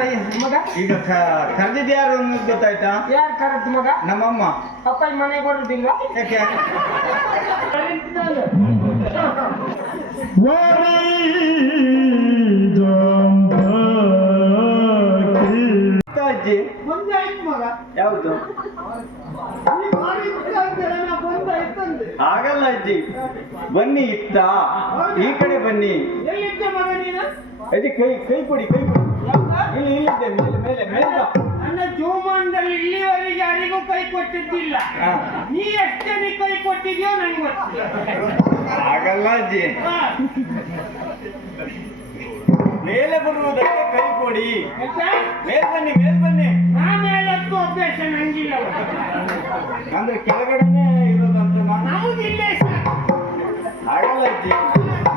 ಮಗ ಈಗ ಕರೆದಿದ್ದು ಯಾರು ಅನ್ನೋದು ಗೊತ್ತಾಯ್ತಾ? ಯಾರು ಕರೆದ್ ಮಗ? ನಮ್ಮಮ್ಮ. ಅಪ್ಪ ಮನೆಗೆ ಬರುದಿಲ್ವಾ? ಯಾಕೆ? ಅಜ್ಜಿ ಮುಂದೆ ಆಯ್ತು ಮಗ. ಯಾವುದು? ಆಗಲ್ಲ ಅಜ್ಜಿ, ಬನ್ನಿ ಇತ್ತ ಈ ಕಡೆ ಬನ್ನಿ. ಎಲ್ಲಿದ್ದೆ ಮಗ ನೀನು? ಅಜ್ಜಿ ಕೈ ಕೈ ಕೊಡಿ, ಕೈ ಕೊಡಿ. ಇಲ್ಲಿ ಇಲ್ಲಿದ್ದೆ, ಮೇಲೆ ಮೇಲೆ ಮೇಲೆ. ನನ್ನ ಜೀವಮಾನದಲ್ಲಿ ಇಲ್ಲಿವರೆಗೆ ಯಾರಿಗೂ ಕೈ ಕೊಟ್ಟಿದ್ದಿಲ್ಲ. ನೀ ಎಷ್ಟೇ ನೀ ಕೈ ಕೊಟ್ಟಿದ್ಯೋ ನಂಗೆ ಗೊತ್ತಿಲ್ಲ. ಆಗಲ್ಲ ಅಜ್ಜಿ, ಮೇಲೆ ಬರುವುದಕ್ಕೆ ಕೈ ಕೊಡಿ. ಮೇಲ್ ಬನ್ನಿ, ಮೇಲ್ ಬನ್ನಿ. ನಾನೇಳಕ್ಕೂ ಅಭ್ಯಾಸ ನಂಗಿಲ್ಲ. ಅಂದ್ರೆ ಕೆಳಗಡೆನೆ ಇರೋದಂತ ನಮಗಿಲ್ಲ. ಆಗಲ್ಲ ಅಜ್ಜಿ,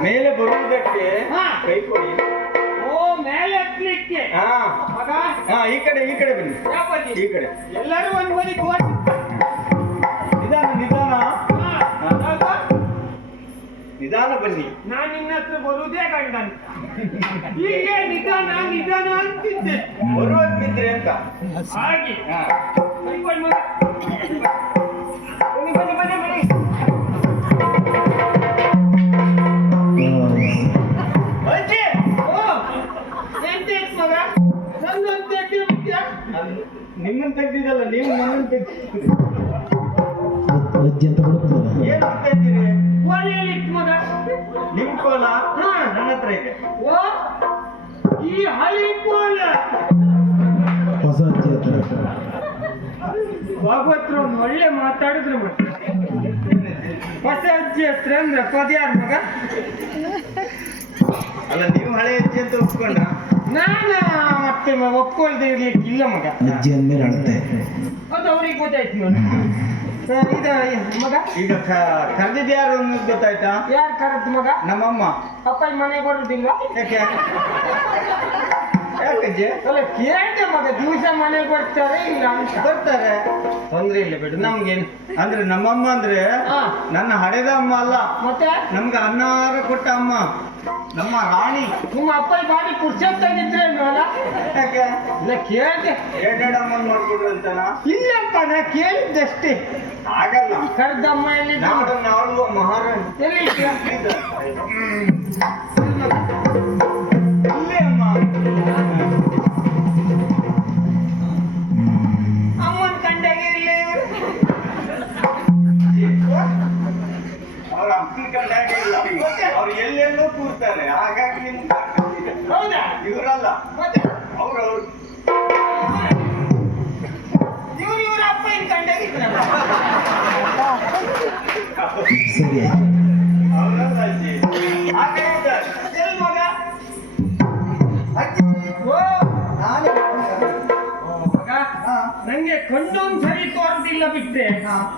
ಮೇಲೆ ಬರುವುದಕ್ಕೆ ಕೈ ಕೊಡಿ. ಓ ಮೇಲೆ ಹತ್ಲಿಕ್ಕೆ. ಈ ಕಡೆ ಈ ಕಡೆ ಬನ್ನಿ, ಈ ಕಡೆ. ಎಲ್ಲರೂ ಒಂದ್ ಬದಿ ನಿಧಾನ ನಿಧಾನ ನಿಧಾನ ಬನ್ನಿ. ನಾನ್ ನಿನ್ನ ಹತ್ರ ಬರುವುದೇ ಗಂಡ ಅಂತ. ಹೀಗೆ ನಿಧಾನ ನಿಧಾನ ಅಂತಿದ್ದೆ. ಬರುವಂತಿದ್ರೆ ಅಂತ ಹಾಗೆ ಬನ್ನಿ ಬನ್ನಿ ಬನ್ನಿ ಬನ್ನಿ. ಅಜ್ಜಿ ಎಂತ ಮಗ ನನ್ನನ್ನು ತೆಗ್ದಿದ್ಯಾ? ನಿಮ್ಮನ್ನು ತೆಗ್ದಿದ್ದಲ್ಲ, ನೀವು ನನ್ನನ್ನು ತೆಗ್ದಿದ್ದೀರಿ. ಏನು ತೆಗ್ದಿರಿ? ಕೋಲಿಯಲ್ಲಿ ಇತ್ತು ಮಗ. ನಿಮ್ ಕೋಲ ನನ್ನ ಹತ್ರ ಇದೆ. ಓ ಈ ಹಳಿ ಕೋಲ ಭಾಗವತ್ರ ಒಂದು ಒಳ್ಳೆ ಮಾತಾಡಿದ್ರು ಮತ್ತೆ. ಹೊಸ ಅಜ್ಜಿ ಹತ್ರ ಅಂದ್ರೆ ಪದ್ಯಾರ ಮಗ. ಅಲ್ಲ, ನೀವು ಹಳೆ ಅಜ್ಜಿ ಅಂತ ಒಪ್ಕೊಂಡ? ನಾನು ಮತ್ತೆ ಒಪ್ಕೊಳ್ದೆ ಇರ್ಲಿಕ್ಕೆ ಇಲ್ಲ ಮಗ. ಅಜ್ಜಿ ಅಂದ್ಮೇಲೆ ಅಳತೆ ಅದು ಅವ್ರಿಗೆ ಗೊತ್ತಾಯ್ತು ನೋಡಿ. ಇದು ಮಗ ಈಗ ಕರೆದಿದ್ದು ಯಾರು ಅನ್ನೋದು ಗೊತ್ತಾಯ್ತಾ? ಯಾರು ಕರೆದ್ ಮಗ? ನಮ್ಮಮ್ಮ. ಅಪ್ಪ ಮನೆಗೆ ಬರುದಿಲ್ವಾ? ಯಾಕೆ? ಯಾಕಜ್ಜಿ? ಅಲ್ಲ ಕೇಳ್ದೆ ಮಗ, ದಿವಸ ಮನೆಗೆ ಬರ್ತಾರೆ ಇಲ್ಲ ಅಂತ. ಬರ್ತಾರೆ, ತೊಂದ್ರೆ ಇಲ್ಲ ಬಿಡು ನಮ್ಗೇನು. ಅಂದ್ರೆ ನಮ್ಮಮ್ಮ ಅಂದ್ರೆ ನನ್ನ ಹಡೆದ ಅಮ್ಮ ಅಲ್ಲ, ಮತ್ತೆ ನಮ್ಗೆ ಅನ್ನಾರ ಕೊಟ್ಟ ಅಮ್ಮ, ನಮ್ಮ ರಾಣಿ. ನಿಮ್ಮ ಅಪ್ಪ ಬಾಡಿ ಪುರುಷತ್ತಾಗಿದ್ರೆ ಅಲ್ಲ? ಯಾಕೆ? ಇಲ್ಲ ಕೇಳ್ದೆ. ಎರಡೆರಡು ಅಮ್ಮನ್ ಮಾಡ್ಕೊಡ್ರು ಅಂತನಾ? ಇಲ್ಲಪ್ಪ ನಾ ಕೇಳಿದ್ದಷ್ಟೇ. ಆಗಲ್ಲ, ಕರ್ದಮ್ಮ ಎಲ್ಲಿ ನಾಡನ್ನ ಆಳುವ ಮಹಾರಾಣಿ ಎಲ್ಲಿ ಅಲ್ಲೇ ಅಮ್ಮ. ಅಮ್ಮನ ಕಂಡಾಗಿರ್ಲಿ ಅವ್ರ ಅಪ್ಪನ ಕಂಡಾಗಿಲ್ಲ, ಅವ್ರು ಎಲ್ಲೆಲ್ಲೋ ಕೂರ್ತಾರೆ, ಹಾಗಾಗಿ ನಿಮ್ಗೆ ಹೌದಾ? ಇವರಲ್ಲ, ಮತ್ತೆ ಅವ್ರು ಇವ್ರ ಅಪ್ಪ ಏನ್ ಕಂಡಾಗಿದ್ರ? ಸರಿ ಅವರಲ್ಲ ಅಜ್ಜಿ, ಹಾಗೆ ಇದ್ದಾರೆ. ಎಲ್ಲಿ ಮಗ? ಅಜ್ಜಿ ಓ ನಾನೇ ಮಗ, ನಂಗೆ ಕೊಂಡೊಂದ್ ಸರಿ ತೋರುದಿಲ್ಲ ಬಿಟ್ರೆ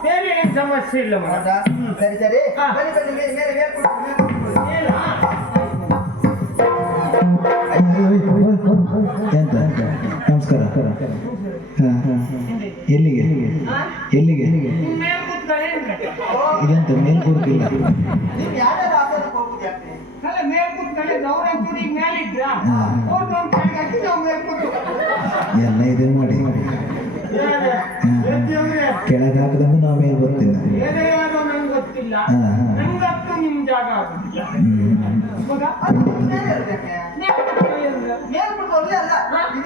ಬೇರೆ ಏನ್ ಸಮಸ್ಯೆ ಇಲ್ಲ ಮಗ. ಸರಿ ಸರಿ, ಹಾ. ಬನ್ನಿ ಬನ್ನಿ, ಮೇಲೆ ಮೇಲೆ ಏನ? ಎಂತ ನಮಸ್ಕಾರ. ಎಲ್ಲಿಗೆ ಎಲ್ಲಿಗೆ? ನಿಮ್ ಮೇಲ್ ಕೂತ್ಕೊಳ್ಳಿ ಅಂದ್ರೆ. ಇದೆಂತ ಮೇಲ್ ಕೊಡ್ತಿಲ್ಲ. ನೀವು ಯಾರ್ಯಾರು ಆಸನಕ್ಕೆ ಹೋಗುದು ಯಾಕೆ? ಅಲ್ಲ ಮೇಲ್ ಕೂತ್ಕೊಳ್ಳಿ, ಅವ್ರಂತೂ ಈಗ ಮೇಲಿದ್ರ ಹಾ. ಅವ್ರದ್ದು ಒಂದು ಕೆಳಗೆ ಹಾಕಿ ನಾವು ಮೇಲ್ ಕೂತು. ಎಲ್ಲ ಇದೆ ಮಾಡಿ ಕೆಳಗೆ ಹಾಕದಂಗ ನಾವು ಮೇಲ್ ಬರ್ತಿಲ್ಲ. ಬೇರೆ ಯಾರೋ ನಂಗೆ ಗೊತ್ತಿಲ್ಲ, ನಂಗಂತೂ ನಿಮ್ ಜಾಗ ಆಗುದಿಲ್ಲ ಮಗ.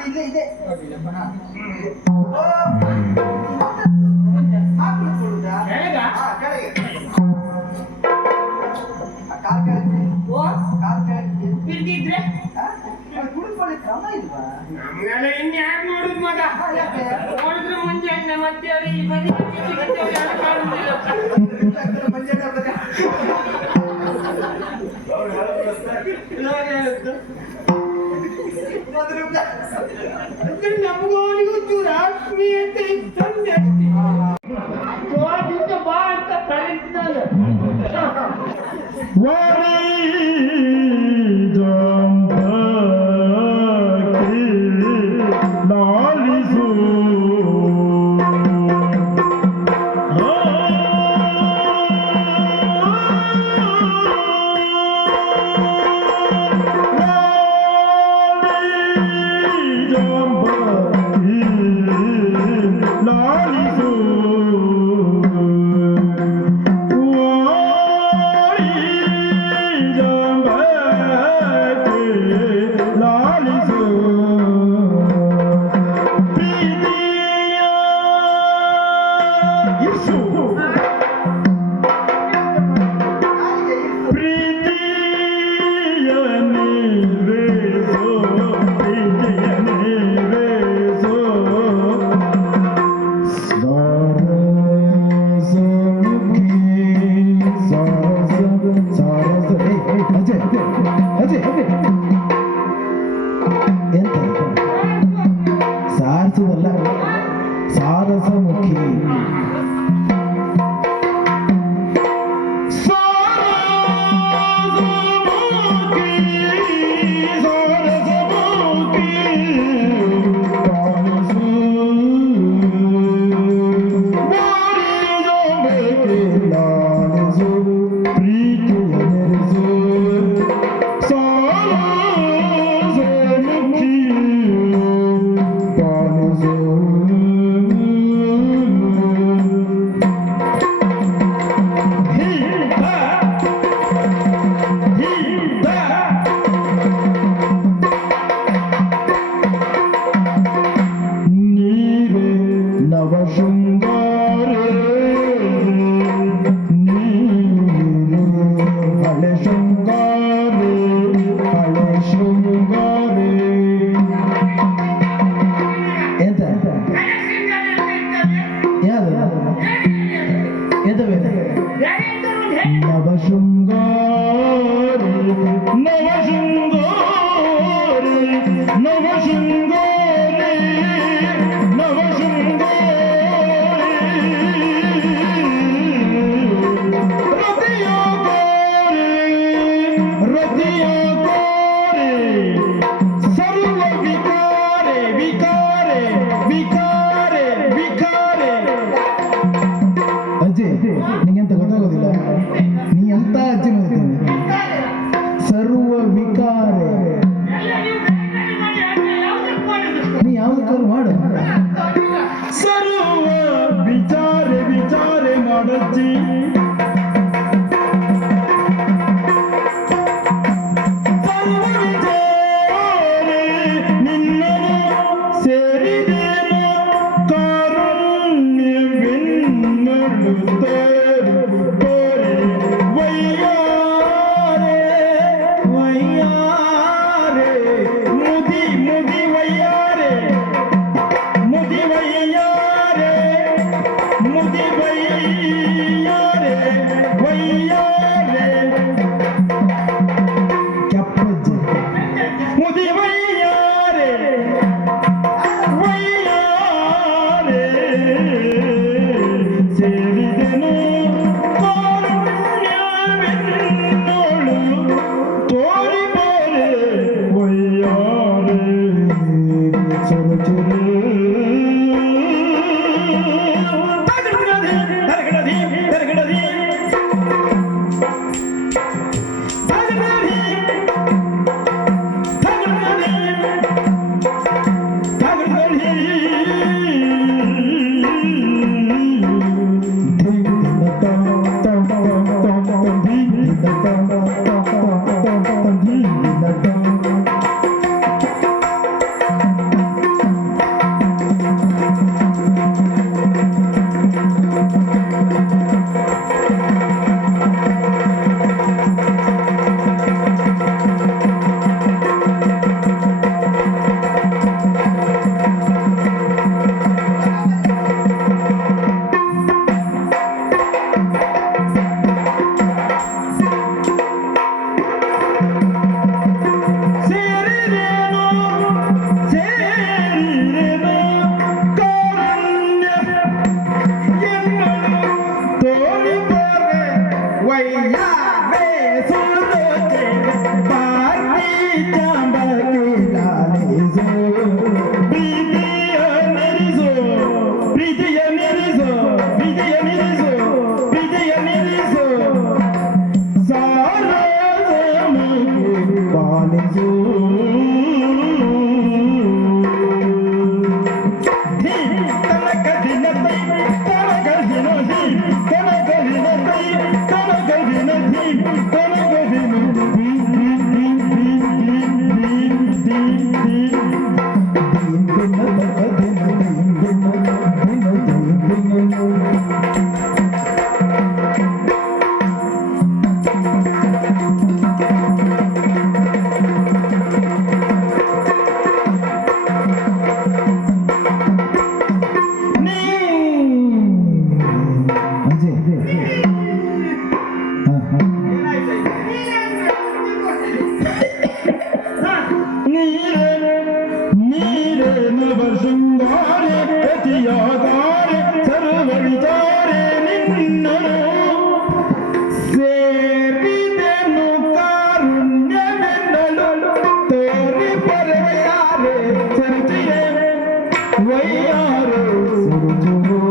ಇಲ್ಲೇ ಇದೆ. ಕೆಳಗ? ಕೆಳಗೆ ಓ ಇಲ್ದಿದ್ರೆ ಕುಡಿಕೊಳ್ಳಿ ಕ್ರಮ ಇಲ್ವಾ? ನಮ್ಗೆಲ್ಲ ಇನ್ಯಾರು ನೋಡುದು ಮಗ. ನೋಡಿದ್ರೆ ಮುಂಜಾನೆ ಮತ್ತೆ ಈ ಬದಿ ಯಾರು ಕಾಣುದಿಲ್ಲ. ನಮಗೂ ಅವನಿಗೂ ಚೂರು ಆತ್ಮೀಯತೆ ಇದ್ದಂತೆ ಅಷ್ಟೇ. ಬಾ ಅಂತ ಕರೀತಿದ್ದಾನೆ. ಸಾರಿಸುವುದಲ್ಲ, ಸಾರಸಮುಖಿ. ನಿಂಗೆಂತ ಗೊತ್ತಾಗೋದಿಲ್ಲ, ನೀ ಎಂತ ಅಜ್ಜಿ ಮಾಡ್ತೀನಿ. ಸರ್ವ ವಿಕಾರೆ, ನೀ ಯಾವ್ದಕ್ಕಾದ್ರು ಮಾಡು. ಸರ್ವ ವಿಚಾರೆ ವಿಚಾರೆ ಮಾಡಜ್ಜಿ, ಸರ್ವ ವಿಚಾರೆ ನಿನ್ನನು ಸೇರಿದೇನು ಕಾರುಣ್ಯವೆನ್ನಳು ತೋರಿ ವಯ್ಯಾರೆ ವಯ್ಯಾರೆ ಮುದಿ ಮುದಿ ವಯ್ಯಾರೆ ಮುದಿ ವಯ್ಯಾರೆ ಶೃಂಗಾರೆ ನವ ಶೃಂಗಾರೆ ಗತಿಯಾಗಾರೆ ಸರ್ವ ವಿಚಾರೆ ನಿನ್ನನು ಸೇರಿದೆನು ಕಾರುಣ್ಯವೆನ್ನಲು ತೋರಿ ಬರೆಯಾರೆ ಚರ್ಚೆಯೇ ವೈಯಾರು ಸುರುಚುರು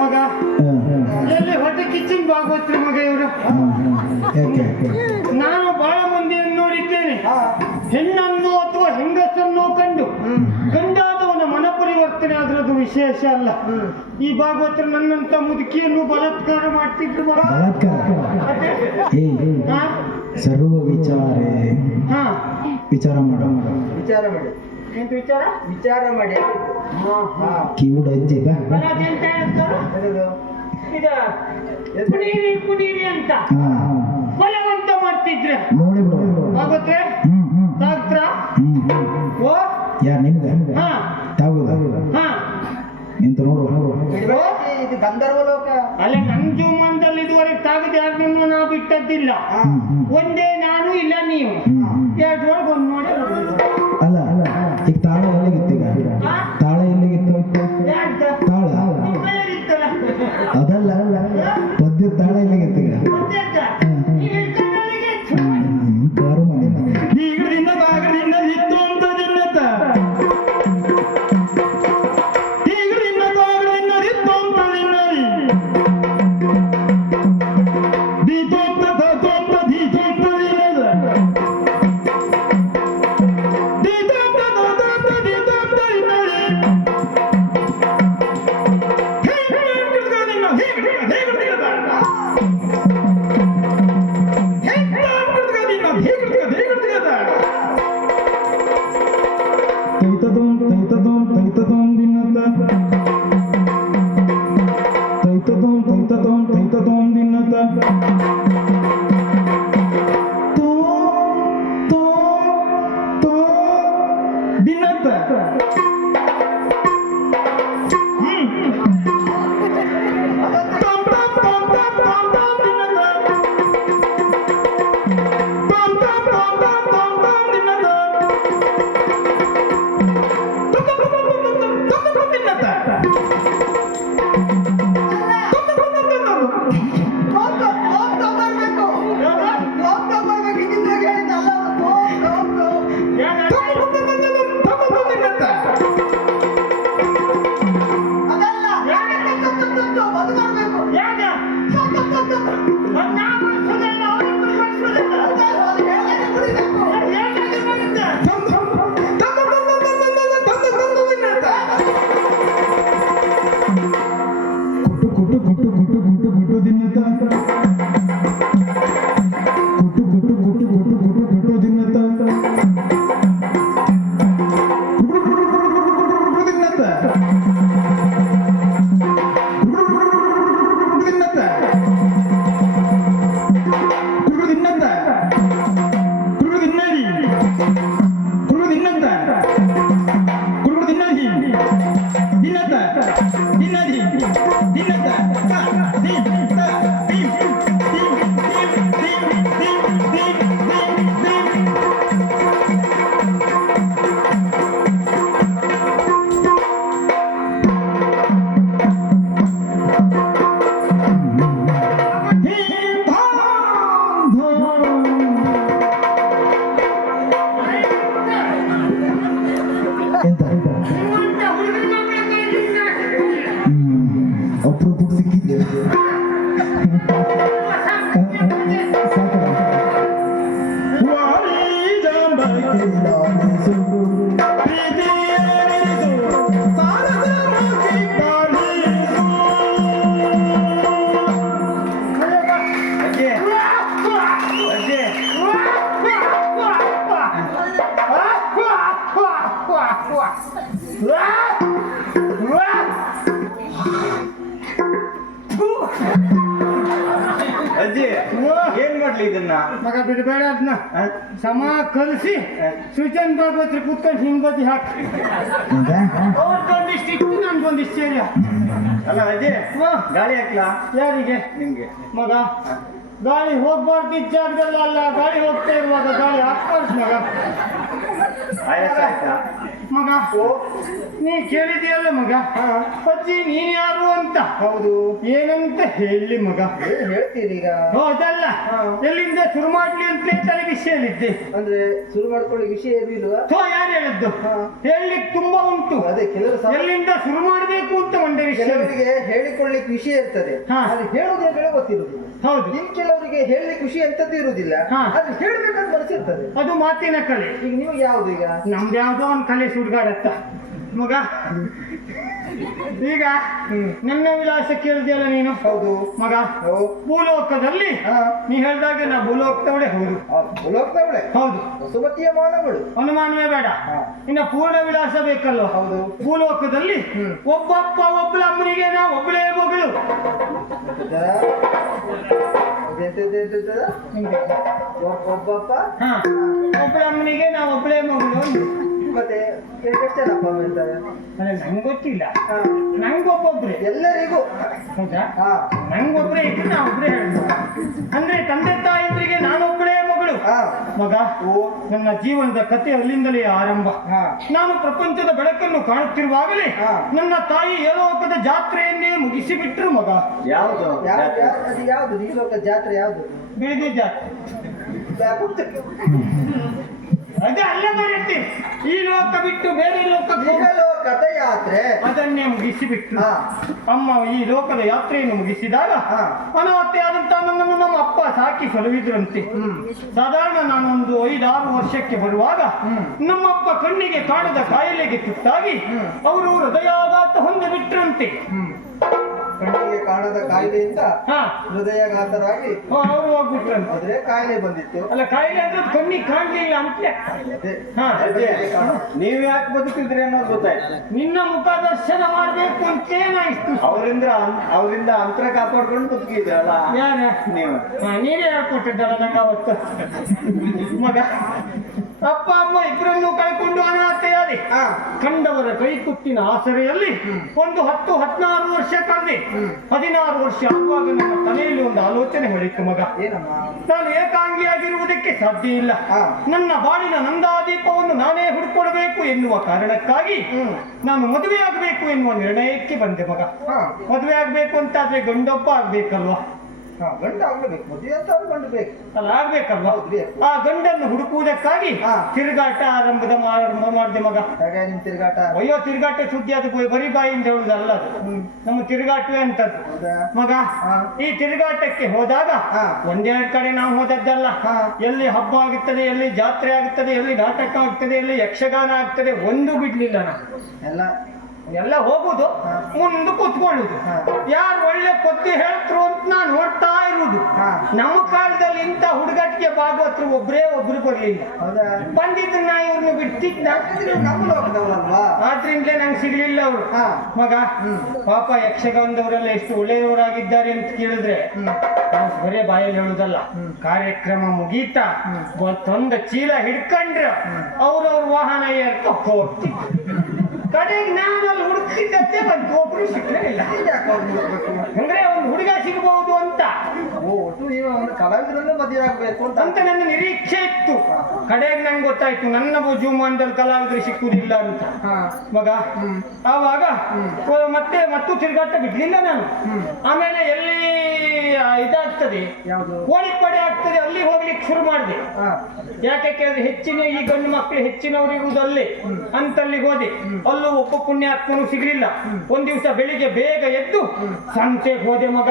ಮಗ ಎಲ್ಲಿ ಹೊಟ್ಟೆ ಕಿಚ್ಚಿನ ಭಾಗವತ್ರಿ ಮಗ ಇವರು. ಯಾಕೆ ನಾನು ಬಹಳ ಮಂದಿಯನ್ನು ನೋಡಿದ್ದೇನೆ. ಹೆಣ್ಣನ್ನು ಅಥವಾ ಹೆಂಗಸನ್ನು ಕಂಡು ಗಂಡಾದವನ ಮನ ಪರಿವರ್ತನೆ ಆದ್ರದ್ದು ವಿಶೇಷ ಅಲ್ಲ. ಈ ಭಾಗವತರು ನನ್ನಂತ ಮುದುಕಿಯನ್ನು ಬಲಾತ್ಕಾರ ಮಾಡ್ತಿದ್ರು ಮಗ. ಅದೇ. ಹಾ? ಸರ್ವ ವಿಚಾರೇ ಹಾ. ವಿಚಾರ ಮಾಡ ವಿಚಾರ ಮಾಡಿ ಎಂತ ವಿಚಾರ? ವಿಚಾರ ಮಾಡಿ ಕಿವುಡ ಅಜ್ಜಿ ಬಾ ಅಲ್ಲ, ಅದೆಂತ ಹೇಳ್ತಾರ? ಇದ ಕುಡೀರಿ ಕುಡೀರಿ ಅಂತ ಬಲವಂತ ಮಾಡ್ತಿದ್ರೆ ನೋಡಿ ಬಿಡು ಆಗುತ್ತೆ. ತಾಗ್ತ್ರ? ಓ ಯಾರು ನಿಮ್ಗೆ ಹಾ ತಾಗುದ ಹಾ ಎಂತ ನೋಡು ಇದು ಗಂಧರ್ವ ಲೋಕ. ಅಲ್ಲ, ನನ್ನ ಜೀವಮಾನದಲ್ಲಿ ಇದುವರೆಗೆ ತಾಗದೆ ಯಾರನ್ನು ನಾ ಬಿಟ್ಟದ್ದಿಲ್ಲ. ಒಂದೇ ನಾನು, ಇಲ್ಲ ನೀವು. ಎರಡರೊಳಗೆ ಒಂದು ನೋಡಿ. ಅಲ್ಲ ಈಗ ತಾಳ ಎಲ್ಲಿಗಿತ್ತೀಗ ತಾಳ ಎಲ್ಲಿಗಿತ್ತು ಯಾರ್ದ? ತಾಳ ಇತ್ತಲ್ಲ ಅದಲ್ಲ ಪದ್ಯ ತಾಳ ಎಲ್ಲಿಗಿತ್ತೀಗ ಗೊತ್ತಾಯ್ತ? ಈ ಹಿಡ್ಕೊಂಡವನಿಗೆ ಕಾರು ಮನೆ ಈಗದಿಂದ ತಾಗದಿಂದ ಇತ್ತು ಅಂತ ನಿನ್ನತ್ತ ಈಗದಿಂದ ತಾಗದಿಂದ ಇತ್ತು ಅಂತ ನಿನ್ನಲಿ ದೀತೋಂತ ತೋಂತ ದೀತೋಂತ ನಿನ್ನದ ದೀತೋಂತ ತೋಂತ ದೀತೋಂತ ನಿನ್ನಲಿ ನಿಮ್ಮಂತ ಹುಡುಗರಿಗೆ ಒಬ್ರೊಬ್ರು ಸಿಕ್ಕಿದ್ರೆ ಅಜ್ಜಿ ಅಜ್ಜಿ ಅಜ್ಜಿ ಏನ್ ಮಾಡ್ಲಿ ಇದನ್ನ ಮಗ ಬಿಡಬೇಡ ಅದನ್ನ ಸಮ ಕಲಿಸಿ ಸುಚನ್ ಭಾಗವತ್ರಿ ಕೂತ್ಕೊಂಡು ಹಿಂಬದಿ ಹಾಕಿ ಅವ್ರದ್ದೊಂದಿಷ್ಟು ಇಟ್ಟು ನನ್ಗೊಂದಿಷ್ಟು ಸೇರಿ ಅಲ್ಲ ಅಜ್ಜಿ ಗಾಳಿ ಹಾಕ್ಲಾ ಯಾರಿಗೆ ನಿಮ್ಗೆ ಮಗ ಗಾಳಿ ಹೋಗ್ಬಾರ್ದು ಜಾಗದಲ್ಲ ಅಲ್ಲ ಗಾಳಿ ಹೋಗ್ತಾ ಇರುವಾಗ ಗಾಳಿ ಹಾಕ್ಬಾರ್ದು ಮಗ ಆಯಾಸ ಆಯ್ತಾ ಮಗ ನೀ ಕೇಳಿದೆಯಲ್ಲ ಮಗ ಅಜ್ಜಿ ನೀನ್ ಯಾರು ಅಂತ ಹೌದು ಏನಂತ ಹೇಳಿ ಮಗ ಹೇಳ್ತೀರಿ ಈಗ ಹೌದಲ್ಲ ಎಲ್ಲಿಂದ ಶುರು ಮಾಡ್ಲಿ ಅಂತ ತಲೆ ವಿಷಯಲ್ಲಿದ್ದೆ ಅಂದ್ರೆ ಶುರು ಮಾಡ್ಕೊಳ್ಳಿ ವಿಷಯ ಇರ್ಲಿಲ್ವಾ ಯಾರು ಹೇಳಿದ್ದು ಹೇಳಲಿಕ್ಕೆ ತುಂಬಾ ಉಂಟು ಅದೇ ಕೆಲವರು ಎಲ್ಲಿಂದ ಶುರು ಮಾಡಬೇಕು ಅಂತ ಒಂದೇ ವಿಷಯ ಕೆಲವರಿಗೆ ಹೇಳಿಕೊಳ್ಳಿಕ್ಕೆ ವಿಷಯ ಇರ್ತದೆ ಹಾ. ಅದು ಹೇಳುವುದೇ ಗೊತ್ತಿರುವುದಿಲ್ಲ ಹೌದು ಇನ್ ಕೆಲವರಿಗೆ ಹೇಳಲಿಕ್ಕೆ ವಿಷಯ ಎಂತದ್ದು ಇರುವುದಿಲ್ಲ ಹಾ. ಅದು ಹೇಳ್ಬೇಕಂತ ಮನಸ್ಸಿರ್ತದೆ ಅದು ಮಾತಿನ ಕಲೆ ಈಗ ನಿಮಗೆ ಯಾವ್ದು ಈಗ ನಮ್ದು ಯಾವ್ದೋ ಒಂದು ಕಲೆ ಸುಡ್ಗಾಡತ್ತ ಮಗ ಈಗ ನನ್ನ ವಿಳಾಸ ಕೇಳಿದೆಯಲ್ಲ ನೀನು ಹೌದು ಮಗ ಓ. ಭೂಲೋಕದಲ್ಲಿ ಹಾ. ನೀ ಹೇಳ್ದಾಗೆ ನಾ ಭೂಲೋಕದವಳೆ ಹೌದು ಹೋಗ್ತಾವಳೆ ಹೌದು ವಸುಮತಿಯ ಮಾನವಳು ಅನುಮಾನವೇ ಬೇಡ ಹಾ. ಇನ್ನ ಪೂರ್ಣ ವಿಳಾಸ ಬೇಕಲ್ವ ಹೌದು. ಭೂಲೋಕದಲ್ಲಿ ಒಬ್ಬಪ್ಪ ಒಬ್ಬಳ ಅಮ್ಮನಿಗೆ ನಾ ಒಬ್ಬಳೇ ಮಗಳು ಒಬ್ಬಪ್ಪ ಹಾ ಒಬ್ಬಳ ಅಮ್ಮನಿಗೆ ನಾ ಒಬ್ಬಳೇ ಮಗಳು ಮತ್ತೆ ಎಷ್ಟೇನಪ್ಪ ಅಂತಾರೆ ಅಲ್ಲ ನಂಗೆ ಗೊತ್ತಿಲ್ಲ ನಂಗೊಬ್ಬೊಬ್ರೆ ಎಲ್ಲರಿಗೂ ಹೌದಾ ಹಾ ನಂಗೊಬ್ರೇ ಇದ್ರೆ ನಾ ಒಬ್ರೇ ಹೇಳ್ಬೋದು ಅಂದ್ರೆ ತಂದೆ ತಾಯಿದ್ರಿಗೆ ನಾನೊಬ್ಬಳೇ ಮಗಳು ಹಾ ಮಗ ಓ ನನ್ನ ಜೀವನದ ಕಥೆ ಅಲ್ಲಿಂದಲೇ ಆರಂಭ ಹಾ ನಾನು ಪ್ರಪಂಚದ ಬೆಳಕನ್ನು ಕಾಣುತ್ತಿರುವಾಗಲೇ ಹಾ. ನನ್ನ ತಾಯಿ ಏಲೋಕದ ಜಾತ್ರೆಯನ್ನೇ ಮುಗಿಸಿಬಿಟ್ರು ಮಗ ಯಾವುದು ಅದು ಯಾವುದು ಈ ಲೋಕ ಜಾತ್ರೆ ಯಾವುದು ಬಿಳಿದ ಜಾತ್ರೆ ಅದೇ ಅಲ್ಲ ಬರುತ್ತೆ ಈ ಲೋಕ ಬಿಟ್ಟು ಬೇರೆ ಲೋಕಕ್ಕೆ ಲೋಕದ ಯಾತ್ರೆ ಅದನ್ನೇ ಮುಗಿಸಿಬಿಟ್ರು ಹಾ. ಅಮ್ಮ ಈ ಲೋಕದ ಯಾತ್ರೆಯನ್ನು ಮುಗಿಸಿದಾಗ ಹಾ. ಅನಾಥೆ ಆದಂತ ನನ್ನನ್ನು ನಮ್ಮ ಅಪ್ಪ ಸಾಕಿ ಸಲುಹಿದ್ರಂತೆ ಸಾಧಾರಣ ನಾನೊಂದು 5-6 ವರ್ಷಕ್ಕೆ ಬರುವಾಗ ನಮ್ಮಪ್ಪ ಕಣ್ಣಿಗೆ ಕಾಣದ ಕಾಯಿಲೆಗೆ ತುತ್ತಾಗಿ ಅವರು ಹೃದಯಾಘಾತ ಹೊಂದಿಬಿಟ್ರಂತೆ ಕಣ್ಣಿಗೆ ಕಾಣದ ಕಾಯಿಲೆಯಿಂದ ಹಾ ಹೃದಯಾಘಾತರಾಗಿ ಅವರು ಹೋಗ್ಬಿಟ್ರಂತೆ ಆದ್ರೆ ಕಾಯಿಲೆ ಬಂದಿತ್ತು ಅಲ್ಲ ಕಾಯಿಲೆ ಅಂದ್ರೆ ಕಣ್ಣಿಗೆ ಕಾಣ್ಲಿಲ್ಲ ಅಂತ ಅದೇ. ಹಾ ನೀವ್ ಯಾಕೆ ಬದುಕಿದ್ರಿ ಅನ್ನೋದು ಗೊತ್ತಾಯ್ತು ನಿನ್ನ ಮುಖ ದರ್ಶನ ಮಾಡ್ಬೇಕು ಅಂತೇನಾಯ್ತು ಅವರಿಂದ ಅಂತರ ಕಾಪಾಡ್ಕೊಂಡು ಬದುಕಿದ್ರಲ್ಲ ಯಾರ ನೀವು ನೀನೇ ಹೇಳ್ಕೊಟ್ಟಿದ್ದಲ್ಲ ನಂಗೆ ಅವತ್ತು ಮಗ ಅಪ್ಪ ಅಮ್ಮ ಇಬ್ಬರನ್ನು ಕಳ್ಕೊಂಡು ಅನಾಥೆಯಾದೆ ಹಾ. ಕಂಡವರ ಕೈ ಕುತ್ತಿನ ಆಸರೆಯಲ್ಲಿ ಒಂದು 10-16 ವರ್ಷ ಕಳೆದೆ 16 ವರ್ಷ ಆಗುವಾಗ ನನ್ನ ತಲೆಯಲ್ಲಿ ಒಂದು ಆಲೋಚನೆ ಹೊಳಿತು ಮಗ ಏನಮ್ಮ ನಾನು ಏಕಾಂಗಿಯಾಗಿರುವುದಕ್ಕೆ ಸಾಧ್ಯ ಇಲ್ಲ ಹಾ. ನನ್ನ ಬಾಳಿನ ನಂದಾದೀಪವನ್ನು ನಾನೇ ಹುಡುಕೊಡಬೇಕು ಎನ್ನುವ ಕಾರಣಕ್ಕಾಗಿ ನಾನು ಮದುವೆ ಆಗಬೇಕು ಎನ್ನುವ ನಿರ್ಣಯಕ್ಕೆ ಬಂದೆ ಮಗ ಹಾ ಮದುವೆ ಆಗ್ಬೇಕು ಅಂತಾದ್ರೆ ಗಂಡೊಬ್ಬ ಆಗ್ಬೇಕಲ್ವಾ ಹಾ ಗಂಡ ಆಗ್ಲೇಬೇಕು ಮದುವೆ ಅಂತ ಗಂಡು ಬೇಕು ಅಲ್ಲ ಆಗ್ಬೇಕಲ್ವಾ ಹೌದು, ಬೇಕು. ಆ ಗಂಡನ್ನು ಹುಡುಕುವುದಕ್ಕಾಗಿ ಹಾ. ತಿರುಗಾಟ ಆರಂಭ ಮಾಡಿದೆ ಮಗ ಹಾಗೆ ನಿಮ್ ತಿರುಗಾಟ ಅಯ್ಯೋ ತಿರುಗಾಟ ಸುದ್ದಿ ಅದು ಬರೀ ಬಾಯಿಂದ ಹೇಳುದಲ್ಲ ಅದು ನಮ್ಮ ತಿರುಗಾಟವೇ ಅಂತದ್ದು ಹೌದಾ? ಮಗ ಹಾ. ಈ ತಿರುಗಾಟಕ್ಕೆ ಹೋದಾಗ ಹಾ. ಒಂದೆರಡು ಕಡೆ ನಾವು ಹೋದದ್ದಲ್ಲ ಹಾ. ಎಲ್ಲಿ ಹಬ್ಬ ಆಗುತ್ತದೆ ಎಲ್ಲಿ ಜಾತ್ರೆ ಆಗುತ್ತದೆ ಎಲ್ಲಿ ನಾಟಕ ಆಗ್ತದೆ ಎಲ್ಲಿ ಯಕ್ಷಗಾನ ಆಗ್ತದೆ ಒಂದು ಬಿಡ್ಲಿಲ್ಲ ನಾನು ಎಲ್ಲ ಹೋಗುದು ಹಾ. ಮುಂದೆ ಕೂತ್ಕೊಳ್ಳುದು ಹಾ. ಯಾರು ಒಳ್ಳೆ ಕೊದ್ದಿ ಹೇಳ್ತರು ಅಂತ ನಾನು ನೋಡ್ತಾ ಇರುವುದು ಹಾ. ನಮ್ಮ ಕಾಲದಲ್ಲಿ ಇಂಥ ಹುಡುಗಾಟಿಗೆ ಭಾಗವತರು ಒಬ್ರು ಬರ್ಲಿಲ್ಲ ಹೌದಾ ಬಂದಿದ್ರು ನಾ ಇವ್ರನ್ನ ಬಿಡ್ತಿದ್ದ ಇದು ನಮ್ಮ ಲೋಕದವರಲ್ವಾ ಆದ್ರಿಂದಲೇ ನಂಗೆ ಸಿಗ್ಲಿಲ್ಲ ಅವರು ಹಾ. ಮಗ ಪಾಪ ಯಕ್ಷಗಾನದವರೆಲ್ಲ ಎಷ್ಟು ಒಳ್ಳೆಯವರಾಗಿದ್ದಾರೆ ಅಂತ ಕೇಳಿದ್ರೆ ನಾವು ಬರೇ ಬಾಯಲ್ಲಿ ಹೇಳುದಲ್ಲ ಕಾರ್ಯಕ್ರಮ ಮುಗೀತಾ ಮತ್ತೊಂದು ಚೀಲ ಹಿಡ್ಕೊಂಡ್ರ ಅವ್ರವ್ರ ವಾಹನ ಏರ್ತ ಹೋಗ್ತಿದ್ರು ಕಡೆಗೆ ನಾನು ಅಲ್ಲಿ ಹುಡುಕ್ತಿದ್ದಂತೆ ಬಂತು ಒಬ್ರು ಸಿಕ್ಕಲೇ ಇಲ್ಲ ಯಾಕೆ ಅವ್ರು ನೋಡ್ಬೇಕು? ಅಂದ್ರೆ ಒಂದು ಹುಡುಗ ಸಿಗಬಹುದು ಅಂತ ಓ ಒಟ್ಟು ನೀವು ಒಂದು ಕಲಾವಿದರನ್ನೇ ಮದುವೆ ಆಗ್ಬೇಕು ಅಂತ ಅಂತ ನನ್ನ ನಿರೀಕ್ಷೆ ಇತ್ತು ಕಡೆಗೆ ನಂಗೆ ಗೊತ್ತಾಯ್ತು ನನ್ನ ಜೀವಮಾನದಲ್ಲಿ ಕಲಾವಿದರು ಸಿಕ್ಕುದಿಲ್ಲ ಅಂತ ಹಾ ಮಗ ಆವಾಗ ಮತ್ತೆ ತಿರುಗಾಟ ಬಿಡ್ಲಿಲ್ಲ ನಾನು ಆಮೇಲೆ ಎಲ್ಲಿ ಇದಾಗ್ತದೆ, ಯಾವುದು? ಕೋಳಿ ಪಡೆ ಆಗ್ತದೆ, ಅಲ್ಲಿ ಹೋಗ್ಲಿಕ್ಕೆ ಶುರು ಮಾಡಿದೆ. ಹಾ. ಯಾಕೆ ಕೇಳಿದ್ರೆ ಹೆಚ್ಚಿನ ಈ ಗಂಡು ಮಕ್ಕಳು ಹೆಚ್ಚಿನವರಿರುವುದು ಅಲ್ಲೇ ಅಂತಲ್ಲಿಗೆ ಹೋದೆ. ಅಲ್ಲೂ ಒಬ್ಬ ಪುಣ್ಯಾತ್ಮನು ಸಿಗ್ಲಿಲ್ಲ. ಒಂದ್ ದಿವಸ ಬೆಳಿಗ್ಗೆ ಬೇಗ ಎದ್ದು ಸಂತೆಗೆ ಹೋದೆ ಮಗ.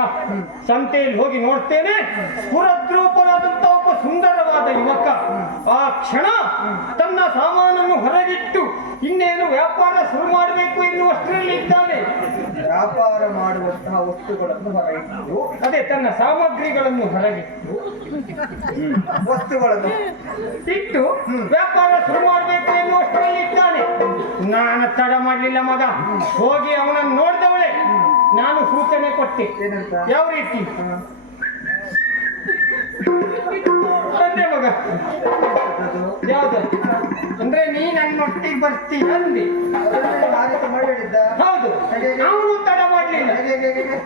ಸಂತೆಯಲ್ಲಿ ಹೋಗಿ ನೋಡ್ತೇನೆ, ಸ್ಫುರದ್ರೂಪನಾದಂತ ಒಬ್ಬ ಸುಂದರವಾದ ಯುವಕ ಆ ಕ್ಷಣ ತನ್ನ ಸಾಮಾನನ್ನು ಹೊರಗಿಟ್ಟು ಇನ್ನೇನು ವ್ಯಾಪಾರ ಶುರು ಮಾಡಬೇಕು ಎನ್ನುವಷ್ಟರಲ್ಲಿ ಇದ್ದಾನೆ. ವ್ಯಾಪಾರ ಮಾಡುವಂತಹ ವಸ್ತುಗಳನ್ನು ಹೊರಗಿಟ್ಟು, ಅದೇ ತನ್ನ ಸಾಮಗ್ರಿಗಳನ್ನು ಹೊರಗಿಟ್ಟು ವಸ್ತುಗಳನ್ನು ಇಟ್ಟು ವ್ಯಾಪಾರ ಶುರು ಮಾಡಬೇಕು ಎನ್ನುವಷ್ಟರಲ್ಲಿ ಇದ್ದಾನೆ. ನಾನು ತಡ ಮಾಡಲಿಲ್ಲ ಮಗ. ಹೋಗಿ ಅವನನ್ನು ನೋಡಿದವಳೆ. ನಾನು ಸೂಚನೆ ಕೊಟ್ಟೆ. ಏನಂತ? ಯಾವ ರೀತಿ ಅಂದೆ ಮಗ. ಯಾವ್ದು ಅಂದ್ರೆ ನೀ ನನ್ನೊಟ್ಟಿಗೆ ಬರ್ತೀಯ ಅಂದೆ. ಆ ರೀತಿ ಮಾಡಿ ಹೇಳಿದ್ದ? ಹೌದು, ಅವನು ತಡ ಮಾಡಲಿಲ್ಲ. ಹೇಗೆ ಹೇಗೆ ಹೇಗೆ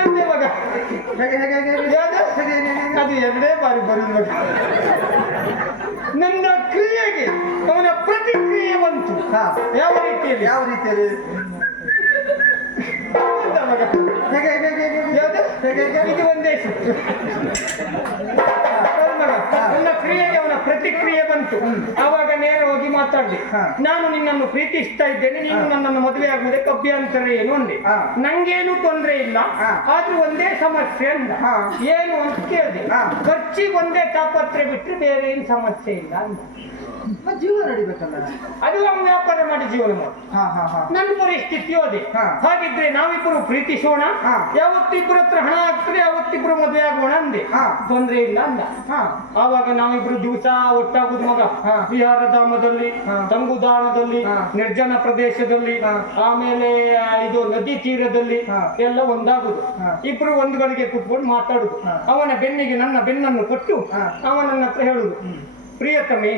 ಅಂದೆ ಮಗ. ಹೇಗೆ ಹೇಗೆ ಹೇಗೆ ಹೇಗೆ? ಯಾವ್ದು? ಹೇಗೆ ಹೇಗೆ ಹೇಗೆ? ಅದು ಎರಡೇ ಬಾರಿ ಬರುದು ಮಗ. ನನ್ನ ಕ್ರಿಯೆಗೆ ಅವನ ಪ್ರತಿಕ್ರಿಯೆ ಬಂತು. ಹಾ. ಯಾವ ರೀತಿಯಲ್ಲಿ? ಯಾವ ರೀತಿಯಲ್ಲಿ? ಅಂತ ಮಗ. ಹೇಗೆ ಹೇಗೆ ಹೇಗೆ ಹೇಗೆ? ಯಾವ್ದು? ಹೇಗೆ ಹೇಗೆ? ಇದು ಒಂದೇ ಸಿಕ್ತು. ಹೌದು ಮಗ. ನನ್ನ ಕ್ರಿಯೆಗೆ ಅವನ ಪ್ರತಿಕ್ರಿಯೆ ಬಂತು. ಆವಾಗ ನೇರ ಹೋಗಿ ಮಾತಾಡ್ದೆ. ಹಾ. ನಾನು ನಿನ್ನನ್ನು ಪ್ರೀತಿಸ್ತಾ ಇದ್ದೇನೆ, ನೀನು ನನ್ನನ್ನು ಮದುವೆ ಆಗುವುದಕ್ಕೆ ಅಭ್ಯಂತರ ಏನು ಅಂದೆ. ಹಾ. ನಂಗೇನು ತೊಂದರೆ ಇಲ್ಲ, ಹಾ. ಆದ್ರೂ ಒಂದೇ ಸಮಸ್ಯೆ ಅಂದ. ಹಾ. ಏನು ಅಂತ ಕೇಳಿದೆ. ಹಾ. ಖರ್ಚಿಗೆ ಒಂದೇ ತಾಪತ್ರೆ ಬಿಟ್ಟರೆ ಬೇರೆ ಏನು ಸಮಸ್ಯೆ ಇಲ್ಲ ಅಂದ. ಮತ್ತೆ ಜೀವನ ನಡಿಬೇಕಲ್ಲ. ಅದು ಅವನು ವ್ಯಾಪಾರ ಮಾಡಿ ಜೀವನ ಮಾಡಿ. ಹಾ ಹಾ ಹಾ. ನನ್ನ ಪರಿಸ್ಥಿತಿ ಅದೇ. ಹಾ. ಹಾಗಿದ್ರೆ ನಾವಿಬ್ಬರು ಪ್ರೀತಿಸೋಣ, ಹಾ. ಯಾವತ್ತಿಬ್ಬರ ಹತ್ರ ಹಣ ಆಗ್ತದೆ ಯಾವತ್ತಿಬ್ಬರು ಮದುವೆ ಆಗೋಣ ಅಂದೆ. ಹಾ. ತೊಂದ್ರೆ ಇಲ್ಲ ಅಂದ. ಹಾ. ಆವಾಗ ನಾವಿಬ್ರು ದಿವಸ ಒಟ್ಟಾಗುದು ಮಗ. ಹಾ. ವಿಹಾರಧಾಮದಲ್ಲಿ, ಹಾ. ತಂಗುದಾಣದಲ್ಲಿ, ಹಾ. ನಿರ್ಜನ ಪ್ರದೇಶದಲ್ಲಿ, ಹಾ. ಆಮೇಲೆ ಇದು ನದಿ ತೀರದಲ್ಲಿ ಹಾ. ಎಲ್ಲ ಒಂದಾಗುದು. ಹಾ. ಇಬ್ರು ಒಂದು ಗಳಿಗೆ ಕೂತ್ಕೊಂಡು ಮಾತಾಡುದು. ಹಾ. ಅವನ ಬೆನ್ನಿಗೆ ನನ್ನ ಬೆನ್ನನ್ನು ಕೊಟ್ಟು ಹಾ. ಅವನನ್ನ ಹತ್ರ ಹೇಳುದು, ಪ್ರಿಯತಮೆ,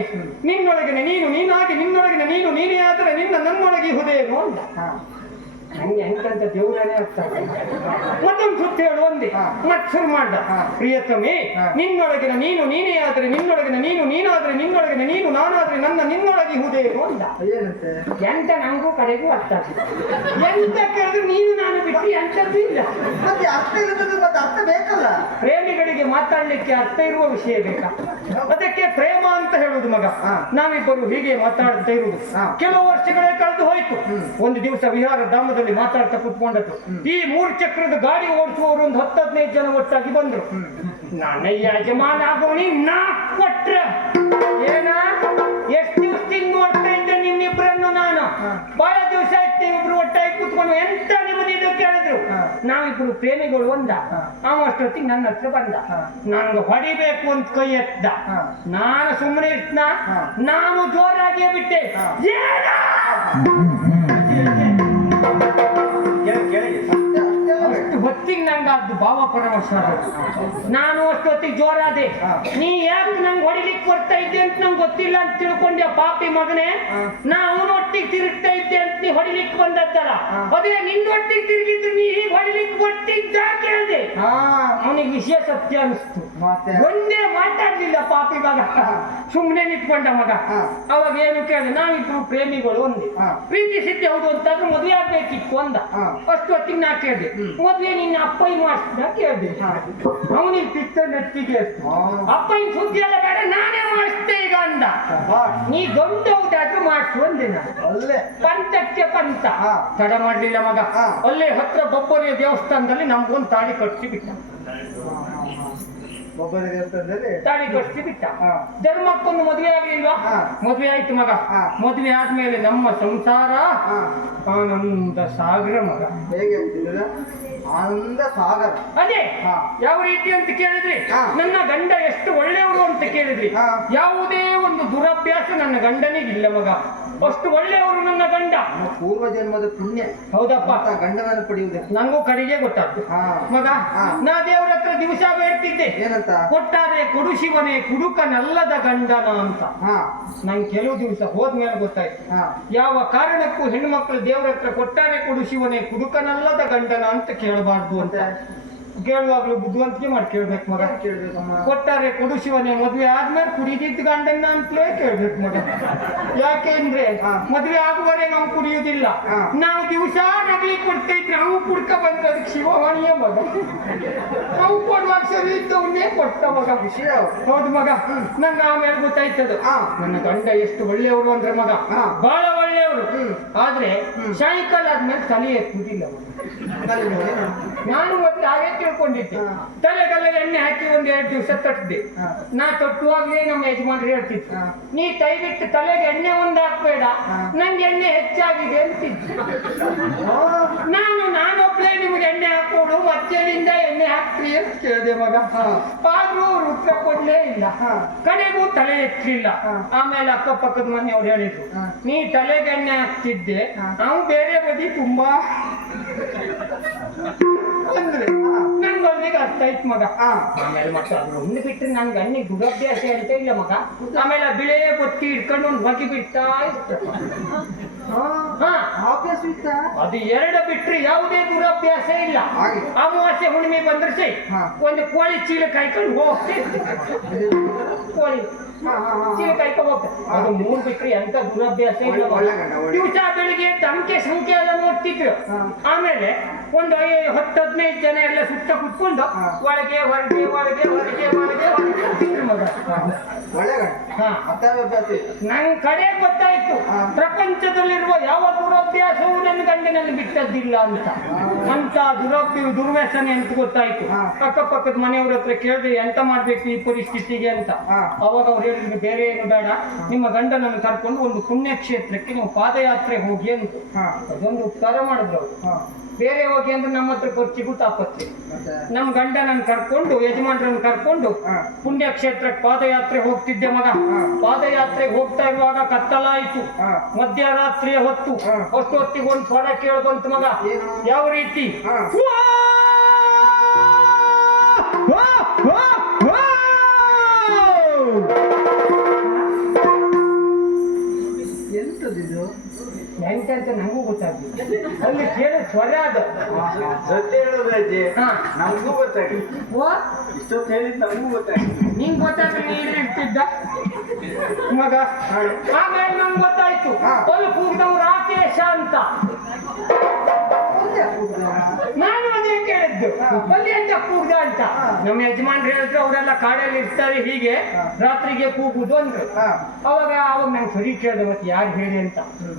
ನಿನ್ನೊಳಗಿನ ನೀನು ನೀನಾಗಿ, ನಿನ್ನೊಳಗಿನ ನೀನು ನೀನೇ ಆದರೆ ನಿನ್ನ ನನ್ನೊಳಗೆ ಇಹುದೇನು ಅಂದ. ಹಾ. ನಂಗೆ ಹೆಂಗಂತ ದೇವರೇ ಆಗ್ತದೆ. ಮತ್ತೊಂದು ಸುತ್ತ ಹೇಳು ಒಂದೇ. ಹಾ. ಮತ್ತೆ ಶುರು ಮಾಡ್ದ. ಹಾ. ಪ್ರಿಯತಮೆ, ಹಾ. ನಿನ್ನೊಳಗಿನ ನೀನು ನೀನೇ ಆದರೆ ನಿನ್ನೊಳಗಿನ ನೀನು ನೀನಾದ್ರೆ ನಿನ್ನೊಳಗಿನ ನೀನು ನಾನಾದ್ರೆ ನನ್ನ ನಿನ್ನೊಳಗೆ ಇಹುದೇನು ಅಂದ. ಏನಂತೆ? ಎಂತ ನಂಗೂ ಕಡೆಗೂ ಅರ್ಥ ಆಗ್ತದೆ. ಎಂತ ಕೇಳಿದ್ರು ನೀನು ನಾನು ಬಿಟ್ಟು ಎಂತದ್ದು ಇಲ್ಲ. ಮತ್ತೆ ಅರ್ಥ ಇಲ್ಲದ ಮತ್ತೆ ಅರ್ಥ ಬೇಕಲ್ಲ. ಪ್ರೇಮಿಗಳಿಗೆ ಮಾತಾಡ್ಲಿಕ್ಕೆ ಅರ್ಥ ಇರುವ ವಿಷಯ ಬೇಕಾ? ಅದಕ್ಕೆ ಪ್ರೇಮ ಅಂತ ಹೇಳುದು ಮಗ. ಹಾ. ನಾವಿಬ್ಬರು ಹೀಗೆ ಮಾತಾಡ್ತಾ ಇರುವುದು. ಹಾ. ಕೆಲವು ವರ್ಷಗಳೇ ಕಳೆದು ಹೋಯ್ತು. ಒಂದು ದಿವಸ ವಿಹಾರ ಧಾಮದಲ್ಲಿ ಮಾತಾಡ್ತಾ ಕುತ್ಕೊಂಡದ್ದು. ಈ 3 ಚಕ್ರದ ಗಾಡಿ ಓಡಿಸುವವರು ಒಂದು 10-15 ಜನ ಒಟ್ಟಾಗಿ ಬಂದ್ರು. ನನ್ನ ಯಜಮಾನ ಆಗೋಣಿ ನಾ ಕೊಟ್ರ ಏನ ಎಷ್ಟು ದಿವಸದಿಂದ ನೋಡ್ತಾ ಇದ್ದೆ ನಿಮ್ಮಿಬ್ಬರನ್ನು ನಾನು. ಬಹಳ ದಿವಸ ಆಯ್ತು ನೀವಿಬ್ರು ಒಟ್ಟಾಗಿ ಕುತ್ಕೊಂಡು ಎಂತ ನಿಮ್ಮದು ಇದು ಕೇಳಿದ್ರು. ನಾವಿಬ್ರು ಪ್ರೇಮಿಗಳು ಒಂದ. ಅವ ಅಷ್ಟೊತ್ತಿಗೆ ನನ್ನ ಹತ್ರ ಬಂದ. ನನ್ಗೆ ಹೊಡಿಬೇಕು ಅಂತ ಕೈ ಎತ್ತ. ನಾನು ಸುಮ್ಮನೆ ಇರ್ತ, ನಾನು ಜೋರಾಗಿಯೇ ಬಿಟ್ಟೆ. ಏನ ಅಷ್ಟು ಹೊತ್ತಿಗೆ ನಂಗೆ ಅದು ಭಾವ ಪರವಶ ಆಗೋದು. ನಾನು ಅಷ್ಟೊತ್ತಿಗೆ ಜೋರಾದೆ. ನೀ ಯಾಕೆ ನಂಗೆ ಹೊಡಿಲಿಕ್ಕೆ ಬರ್ತಾ ಇದ್ದೆ ಅಂತ ನಂಗೆ ಗೊತ್ತಿಲ್ಲ ಅಂತ ತಿಳ್ಕೊಂಡೆ ಪಾಪಿ ಮಗನೇ. ನಾ ಅವನೊಟ್ಟಿಗೆ ತಿರುಗ್ತಾ ಇದ್ದೆ ಅಂತ ನೀ ಹೊಡಿಲಿಕ್ಕೆ ಬಂದದ್ದಲ್ಲ. ಅದೇ ನಿನ್ನೊಟ್ಟಿಗೆ ತಿರುಗಿದ್ರು ನೀ ಹೀಗೆ ಹೊಡಿಲಿಕ್ಕೆ ಬರ್ತಿದ್ದ ಕೇಳಿದೆ. ಅವನಿಗೆ ವಿಷಯ ಸತ್ಯ ಅನಿಸ್ತು. ಒಂದೇ ಮಾತಾಡ್ಲಿಲ್ಲ ಪಾಪಿ ಮಗ, ಸುಮ್ಮನೆ ನಿಂತ್ಕೊಂಡ ಮಗ. ಅವಾಗ ಏನು ಕೇಳಿದೆ, ನಾವಿಬ್ರು ಪ್ರೇಮಿಗಳು ಒಂದೇ, ಪ್ರೀತಿಸಿದ್ದೆ ಹೌದು ಅಂತಾದ್ರೂ ಮದುವೆ ಆಗ್ಬೇಕಿತ್ತು ಅಂದ. ಅಷ್ಟೊತ್ತಿಗೆ ನಾ ಕೇಳಿದೆ, ಮದುವೆ ನಿನ್ನ ಅಪ್ಪಯ್ಯ ಮಾಡಿಸಿದ ಕೇಳಿದೆ. ಅವನಿಗೆ ಪಿತ್ತ ನೆತ್ತಿಗೆ ಅಪ್ಪಯ್ಯ ಸುದ್ದಿ ಎಲ್ಲ ಬೇಡ ನಾನೇ ಮಾಡಿಸ್ತೆ ಈಗ ಅಂದ. ನೀ ಗಂಡು ಹೌದಾದ್ರೂ ಮಾಡಿಸು ಅಂದೆ ನಾನು. ಅಲ್ಲೇ ಪಂಚಕ್ಕೆ ಪಂಚ. ತಡ ಮಾಡ್ಲಿಲ್ಲ ಮಗ. ಅಲ್ಲೇ ಹತ್ರ ಬೊಬ್ಬರಿಯ ದೇವಸ್ಥಾನದಲ್ಲಿ ನಮ್ಗೊಂದು ತಾಳಿ ಕಟ್ಸಿ ಬಿಟ್ಟ. ಒಬ್ಬರ ದೇವಸ್ಥಾನದಲ್ಲಿ ತಾಳಿ ಕಟ್ಸಿ ಬಿಟ್ಟ. ಧರ್ಮಕ್ಕೊಂದು ಮದುವೆ ಆಗ್ಲಿಲ್ವಾ? ಮದುವೆ ಆಯ್ತು ಮಗ. ಮದುವೆ ಆದ್ಮೇಲೆ ನಮ್ಮ ಸಂಸಾರ ಆನಂದ ಸಾಗರ ಮಗ. ಹೇಗೆ ಆಗ್ತಿಲ್ಲ? ಆನಂದ ಸಾಗರ. ಅದೇ ಯಾವ ರೀತಿ ಅಂತ ಕೇಳಿದ್ರಿ, ನನ್ನ ಗಂಡ ಎಷ್ಟು ಒಳ್ಳೆಯವರು ಅಂತ ಕೇಳಿದ್ರಿ, ಯಾವುದೇ ಒಂದು ದುರಭ್ಯಾಸ ನನ್ನ ಗಂಡನಿಗಿಲ್ಲ ಮಗ. ಅಷ್ಟು ಒಳ್ಳೆಯವರು ನನ್ನ ಗಂಡ. ಪೂರ್ವ ಜನ್ಮದ ಪುಣ್ಯ. ಹೌದಪ್ಪ, ಗಂಡನನ್ನು ಪಡೆಯುವುದೇ ನಂಗೂ ಕಡೆಗೆ ಗೊತ್ತಾಗ್ತು ಮಗ. ನಾ ದೇವ್ರ ಹತ್ರ ದಿವಸ ಬೇಡ್ತಿದ್ದೆ, ಏನಂತ? ಕೊಟ್ಟಾರೆ ಕೊಡು ಶಿವನೇ ಕುಡುಕನಲ್ಲದ ಗಂಡನ ಅಂತ. ನಂಗೆ ಕೆಲವು ದಿವಸ ಹೋದ್ಮೇಲೆ ಗೊತ್ತಾಯ್ತು, ಯಾವ ಕಾರಣಕ್ಕೂ ಹೆಣ್ಣು ಮಕ್ಕಳು ದೇವ್ರ ಹತ್ರ ಕೊಟ್ಟಾರೆ ಕೊಡು ಶಿವನೇ ಕುಡುಕನಲ್ಲದ ಗಂಡನ ಅಂತ ಕೇಳಬಾರ್ದು ಅಂತ. ಕೇಳುವಾಗ್ಲೂ ಬುದ್ಧಿವಂತಿಕೆ ಮಾಡಿ ಕೇಳ್ಬೇಕು ಮಗ. ಕೇಳ್ಬೇಕಮ್ಮ. ಕೊಟ್ಟಾರೆ ಕೊಡು ಶಿವನೇ, ಮದುವೆ ಆದ್ಮೇಲೆ ಕುಡಿದಿದ್ದ ಗಂಡನ್ನ ಅಂತಲೇ ಕೇಳ್ಬೇಕು ಮಗ. ಯಾಕೆಂದ್ರೆ ಮದುವೆ ಆಗುವವರೆ ನಾವು ಕುಡಿಯುವುದಿಲ್ಲ. ಹಾ. ನಾವು ದಿವಸ ನಗಲಿ ಕೊಡ್ತಾ ಇದ್ರೆ ನಾವು ಕುಡ್ಕ ಬಂದ್ರೆ ಅದಕ್ಕೆ ಶಿವವಾಣಿಯ ಮಗ. ನಾವು ಕೊಡುವಾಗ ಸರಿ ಇದ್ದವನ್ನೇ ಕೊಟ್ಟ ಮಗ. ವಿಷಯ ಹೌದು ಮಗ. ನಂಗೆ ಆಮೇಲೆ ಗೊತ್ತಾಯ್ತದು ನನ್ನ ಗಂಡ ಎಷ್ಟು ಒಳ್ಳೆಯವರು ಅಂದ್ರೆ ಮಗ, ಬಹಳ ಒಳ್ಳೆಯವರು. ಆದ್ರೆ ಸಾಯಂಕಾಲ ಆದ್ಮೇಲೆ ತಲೆ ಎತ್ತುವುದಿಲ್ಲ ಮಗ. ಕಲಿ ನೋಡಿ. ನಾನು ಮತ್ತೆ ಹಾಗೆ ತಿಳ್ಕೊಂಡಿದ್ದೆ. ತಲೆಗೆಲ್ಲ ಎಣ್ಣೆ ಹಾಕಿ ಒಂದ್ 2 ದಿವಸ ತಟ್ಟಿದೆ. ನಾ ತೊಟ್ಟುವಾಗ್ಲೇ ನಮ್ಮ ಯಜಮಾನ್ರು ಹೇಳ್ತಿದ್ರು, ನೀ ದಯವಿಟ್ಟು ತಲೆಗೆ ಎಣ್ಣೆ ಒಂದು ಹಾಕ್ಬೇಡ, ನಂಗೆ ಎಣ್ಣೆ ಹೆಚ್ಚಾಗಿದೆ ಅಂತಿದ್ರು. ನಾನೊಬ್ಳೆ ನಿಮ್ಗೆ ಎಣ್ಣೆ ಹಾಕೋಡು, ಮತ್ತೆಲಿಂದ ಎಣ್ಣೆ ಹಾಕ್ತೀವಿ ಅಂತ ಕೇಳಿದೆ ಮಗ. ಆದ್ರೂ ಅವ್ರು ಉತ್ತರ ಕೊಡ್ಲೇ ಇಲ್ಲ. ಕಡೆಗೂ ತಲೆ ಎತ್ತಲಿಲ್ಲ. ಆಮೇಲೆ ಅಕ್ಕಪಕ್ಕದ ಮನೆಯವ್ರು ಹೇಳಿದ್ರು, ನೀ ತಲೆಗೆ ಎಣ್ಣೆ ಹಾಕ್ತಿದ್ದೆ, ನಾವು ಬೇರೆ ಬದಿ ತುಂಬಾ ಅಂದ್ರೆ ನಂಗೊಂದಿಗೆ ಅರ್ಥ ಆಯ್ತು ಮಗ. ಆಮೇಲೆ ಮತ್ತೆ ಅದ್ರ ಒಂದು ಬಿಟ್ಟರೆ ನನ್ಗೆ ಅನ್ನಿ ದುರಭ್ಯಾಸ ಹೇಳ್ತಾ ಇಲ್ಲ ಮಗ. ಆಮೇಲೆ ಬಿಳೆ ಬತ್ತಿ ಇಟ್ಕೊಂಡು ಒಂದು ಹೊಗೆ ಬಿಡ್ತಾ ಇತ್ತು. ಅಭ್ಯಾಸ ಇತ್ತ? ಅದು 2 ಬಿಟ್ರೆ ಯಾವುದೇ ದುರಭ್ಯಾಸ ಇಲ್ಲ. ಹಾಗೆ. ಅಮಾವಾಸ್ಯೆ ಹುಣ್ಣಿಮೆ ಬಂದ್ರೆ ಸೈ ಒಂದು ಕೋಳಿ ಚೀಲ ಕಾಯ್ಕೊಂಡು ಹೋಗ್ತಿತ್ತು. ಕೋಳಿ ಚೀಲ ಕಾಯ್ಕೊಂಡು ಹೋಗ್ತದೆ. ಅದು 3 ಬಿಟ್ರೆ ಎಂತ ದುರಭ್ಯಾಸ ಇಲ್ಲ. ದಿವಸ ಬೆಳಿಗ್ಗೆ ಸಂಖ್ಯೆ ಎಲ್ಲ ನೋಡ್ತಿದ್ರು. ಆಮೇಲೆ ಒಂದು 10-15 ಜನ ಎಲ್ಲ ಸುತ್ತ ಕುತ್ಕೊಂಡು ಒಳಗೆ ಹೊರಗೆ ಒಳಗೆ ಹೊರಗೆ ಹೊರಗೆ ಹೊರಗೆ ಮಗ. ಒಳ್ಳೆ ಗಂಡ. ಅಭ್ಯಾಸ ಇತ್ತು. ನನ್ ಕಡೆ ಗೊತ್ತಾಯ್ತು, ಪ್ರಪಂಚದಲ್ಲಿರುವ ಯಾವ ದುರಭ್ಯಾಸವೂ ನನ್ನ ಗಂಡನಲ್ಲಿ ಬಿಟ್ಟದ್ದಿಲ್ಲ ಅಂತ. ಅಂತ ದುರ್ವ್ಯಸನೆ ಅಂತ ಗೊತ್ತಾಯ್ತು. ಅಕ್ಕಪಕ್ಕದ ಮನೆಯವ್ರ ಹತ್ರ ಕೇಳಿದ್ರೆ ಎಂತ ಮಾಡ್ಬೇಕು ಈ ಪರಿಸ್ಥಿತಿಗೆ ಅಂತ. ಅವಾಗ ಅವ್ರು ಹೇಳಿದ್ರು, ಬೇರೆ ಏನು ಬೇಡ, ನಿಮ್ಮ ಗಂಡನನ್ನು ಕರ್ಕೊಂಡು ಒಂದು ಪುಣ್ಯಕ್ಷೇತ್ರಕ್ಕೆ ನೀವು ಪಾದಯಾತ್ರೆ ಹೋಗಿ ಅಂತ. ಅದೊಂದು ಉಪಕಾರ ಮಾಡಿದ್ರು ಅವರು. ಬೇರೆ ಹೋಗಿ ಅಂದ್ರೆ ನಮ್ಮ ಹತ್ರ ಖರ್ಚಿಗೂ ತಾಪತ್ರೆ. ನಮ್ ಗಂಡನನ್ನು ಕರ್ಕೊಂಡು, ಯಜಮಾನ್ರನ್ನು ಕರ್ಕೊಂಡು ಪುಣ್ಯಕ್ಷೇತ್ರಕ್ಕೆ ಪಾದಯಾತ್ರೆ ಹೋಗ್ತಿದ್ದೆ ಮಗ. ಪಾದಯಾತ್ರೆಗೆ ಹೋಗ್ತಾ ಇರುವಾಗ ಕತ್ತಲಾಯ್ತು. ಮಧ್ಯರಾತ್ರಿಯ ಹೊತ್ತು. ಅಷ್ಟೊತ್ತಿಗೆ ಒಂದು ಸ್ವರ ಕೇಳ್ಬಂತು ಮಗ. ಯಾವ ರೀತಿ? ಎಂತದಿದು? ಎಂತ ನಂಗೂ ಗೊತ್ತಾಗ್ಲಿಲ್ಲ. ಅಲ್ಲಿ ಕೇಳೋ ಸ್ವರ ಅದು. ಸತ್ಯ ಹೇಳೋದಜ್ಜಿ, ನಮಗೂ ಗೊತ್ತಾಗಿದೆ. ಇಷ್ಟೊತ್ತು ಹೇಳಿದ್ ನಮಗೂ ಗೊತ್ತಾಗಿದೆ. ನಿಂಗ್ ಗೊತ್ತಾಗ್ಲಿ ನೀನು ಇರ್ತಿದ್ದ ಮಗ. ಆಮೇಲೆ ನಂಗೆ ಗೊತ್ತಾಯ್ತು, ಅಲ್ಲಿ ಕೂಗ್ದವ್ ರಾಕೇಶ ಅಂತ. ನಾನು ಅದೇ ಕೇಳಿದ್ದು, ಅಲ್ಲಿ ಎಂತ ಕೂಗ್ದ ಅಂತ. ನಮ್ಮ ಯಜಮಾನ್ರು ಹೇಳಿದ್ರು, ಅವರೆಲ್ಲ ಕಾಡಲ್ಲಿ ಇರ್ತಾರೆ, ಹೀಗೆ ರಾತ್ರಿಗೆ ಕೂಗುದು ಅಂದ್ರು. ಅವಾಗ ನಂಗೆ ಸರಿ ಕೇಳಿದೆ, ಮತ್ತೆ ಯಾರು ಹೇಳಿ ಅಂತ.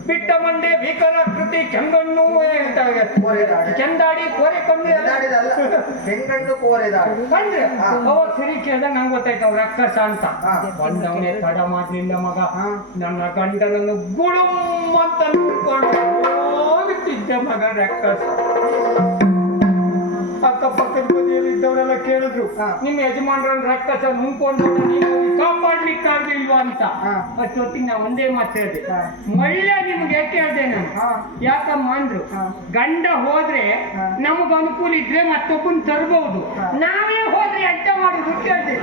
ಬಿಟ್ಟ ಮಂಡೆ ಭೀಕರಾಕೃತಿ ಕೆಂಗಣ್ಣು ಕೆಂದಾಡಿ ಕೋರೆ ಕಣ್ಣು ಹೆಂಗಣ್ಣು ಕೋರೆದಾಡು ಕಂಡ್ರೆ ಅವಾಗ ಸರಿ ಕೇಳಿದಾಗ ನಂಗೆ ಗೊತ್ತಾಯ್ತು ಅವ್ರ ಅಕ್ಕಸ ಅಂತ. ಬಂದವನೇ ತಡ ಮಾಡ್ಲಿಲ್ಲ ಮಗ. ನನ್ನ ಗಂಡನನ್ನು ಗುಳುಂ ಅಂತ ನೋಡ್ಕೊಂಡು ಹೋಗ್ತಿದ್ದೆ ಮಗ ರಕ್ಕಸ. ಅಕ್ಕಪಕ್ಕದ ಬದಿಯಲ್ಲಿ ಇದ್ದವರೆಲ್ಲ ಕೇಳಿದ್ರು, ನಿಮ್ಮ ಯಜಮಾನ್ರನ್ನ ರಕ್ಕಸ ನುಂಗ್ಕೊಂಡು ನೀವು ಕಾಪಾಡ್ಲಿಕ್ಕಾಗ್ಲಿಲ್ವಾ ಅಂತ. ಅಷ್ಟೊತ್ತಿಗೆ ನಾ ಒಂದೇ ಮಾತು ಹೇಳಿದೆ, ಮಳ್ಳೆ ನಿಮ್ಗೆ ಕೇಳಿದೆ ನಾನು. ಯಾಕಮ್ಮ ಅಂದ್ರು, ಗಂಡ ಹೋದ್ರೆ ನಮಗ ಅನುಕೂಲ ಇದ್ರೆ ಮತ್ತೊಬ್ಬನ್ ತರಬಹುದು, ನಾವೇ ಹೋದ್ರೆ ಎಂತ ಮಾಡುದು ಕೇಳಿದೆ.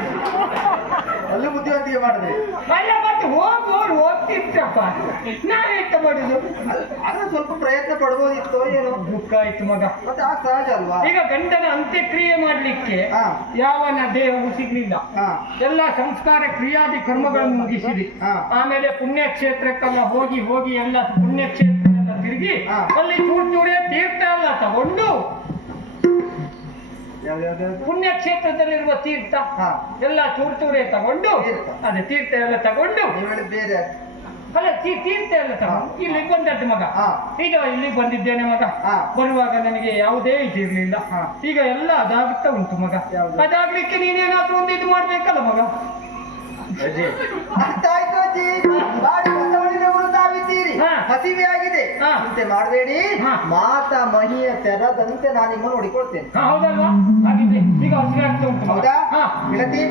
ಅಲ್ಲೂ ಬುದ್ಧಿವಂತಿಕೆ ಮಾಡಿದೆ. ಅಲ್ಲ ಮತ್ತೆ ಹೋಗೋರು ಹೋಗ್ತಿರ್ತಪ್ಪ, ನಾವೆಂತ ಮಾಡುದು? ಆದ್ರೆ ಸ್ವಲ್ಪ ಪ್ರಯತ್ನ ಪಡ್ಬೋದಿತ್ತು ಏನೋ. ದುಃಖ ಆಯ್ತು ಮಗ. ಮತ್ತೆ ಆ ಸಹಜ ಅಲ್ವಾ? ಈಗ ಗಂಡನ ಅಂತ್ಯಕ್ರಿಯೆ ಮಾಡ್ಲಿಕ್ಕೆ ಯಾವನ ದೇಹವು ಸಿಗ್ಲಿಲ್ಲ. ಎಲ್ಲ ಸಂಸ್ಕಾರ ಕ್ರಿಯಾದಿ ಕರ್ಮಗಳನ್ನು ಮುಗಿಸಿದಿ. ಆಮೇಲೆ ಪುಣ್ಯಕ್ಷೇತ್ರಕ್ಕೆಲ್ಲ ಹೋಗಿ ಹೋಗಿ ಎಲ್ಲ ಪುಣ್ಯಕ್ಷೇತ್ರ ಎಲ್ಲ ತಿರುಗಿ ಅಲ್ಲಿ ಚೂರೇ ತೀರ್ಥ ಎಲ್ಲ ತಗೊಂಡು, ಪುಣ್ಯಕ್ಷೇತ್ರದಲ್ಲಿರುವ ತೀರ್ಥ ಎಲ್ಲ ಚೂರೇ ತಗೊಂಡು, ಅದೇ ತೀರ್ಥ ಎಲ್ಲ ತಗೊಂಡು, ಬೇರೆ ಅಲ್ಲ ತೀರ್ಥ ಎಲ್ಲ ತಗೊಂಡು ಇಲ್ಲಿ ಬಂದದ್ದು ಮಗ. ಈಗ ಇಲ್ಲಿ ಬಂದಿದ್ದೇನೆ ಮಗ. ಬರುವಾಗ ನನಗೆ ಯಾವುದೇ ಇದಿರ್ಲಿಲ್ಲ. ಈಗ ಎಲ್ಲ ಅದಾಗುತ್ತಾ ಉಂಟು ಮಗ. ಅದಾಗ್ಲಿಕ್ಕೆ ನೀನೇನಾದ್ರೂ ಒಂದು ಇದು ಮಾಡ್ಬೇಕಲ್ಲ ಮಗ. ಅರ್ಥ ಆಯ್ತು ಅಜ್ಜಿ. ಬಸವಣ್ಣನವರು ತಾವಿದ್ದೀರಿ, ಹಸಿವೆ ಆಗಿದೆ, ಚಿಂತೆ ಮಾಡಬೇಡಿ. ಮಾತಾ ಮಹಿಯ ತೆರದಂತೆ ನಾನು ನಿಮ್ಮನ್ನು ನೋಡಿಕೊಳ್ತೇನೆ. ಹೌದಲ್ವಾ? ಹಾಗಿದ್ರೆ ಈಗ ಹಸಿವೆ ಆಗ್ತಾ ಉಂಟು. ಹೌದಾ ಗೆಳತಿ?